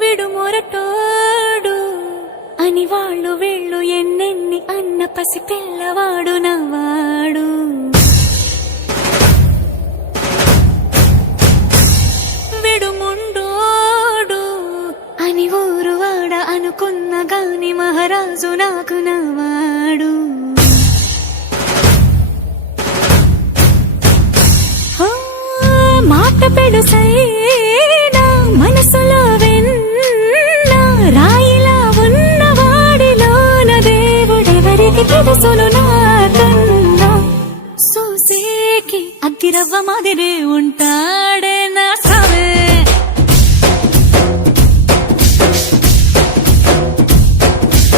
విడుమొరటోడు అని వాళ్ళు వీళ్ళు ఎన్నెన్ని అన్న పసి పిల్లవాడు నవ్వాడు. విడుముండోడు అని ఊరు వాడ అనుకున్న గాని మహారాజు నాకు నవ్వాడు. మాట పెడుసైనా మనసులో వెన్న రాయిలా ఉన్నవాడిలోన దేవుడెవరికి తెలుసును నాకన్నా. సూసేకి అగ్గిరవ్వ మాదిరే ఉంటాడే నా సావే.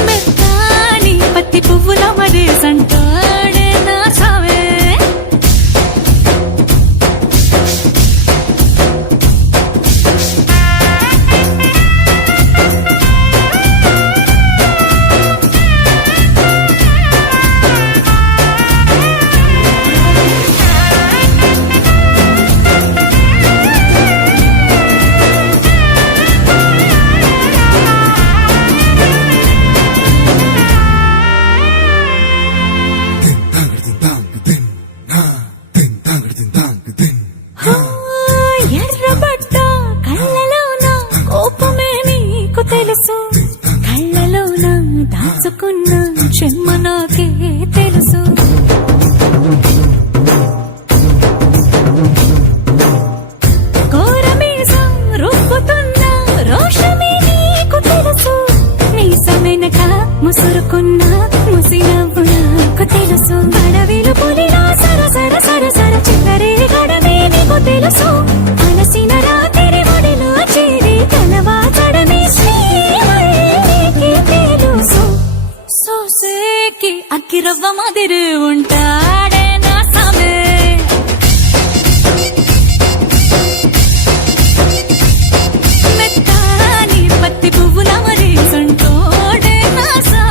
మెత్తాని పత్తి పువ్వుల మదే సంటాడే నా సావే. ఎర్రబడ్డ కళ్ళలోన కోపమే నీకు తెలుసు, కళ్ళలోన దాచుకున్న చెమ్మ నాకే తెలుసు. ఘోరమీసం రుబ్బుతున్న రోషమే నీకు తెలుసు, మీసమెనక ముసురుకున్న ముసినవ్వు నాకు తెలుసు. అడవిలు పులిలా సర సర సర సర చిల్లరే గడమే నీకు తెలుసు. అలసిన రాత్రి ఒడిలో చేరి కలవాచడమే శ్రీవల్లికి తెలుసు. సోసేకి అగ్గిరవ్వ మాదిరి ఉంటాడే నా సామే. మెత్తాని పత్తి పువ్వుల మరి సంటోడే నా సామే.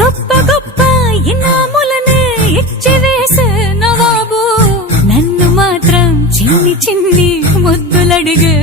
గొప్ప గొప్ప ఇనాములనే ఇచ్చి వేసే నవాబు నన్ను మాత్రం చిన్ని చిన్ని ముద్దులడిగే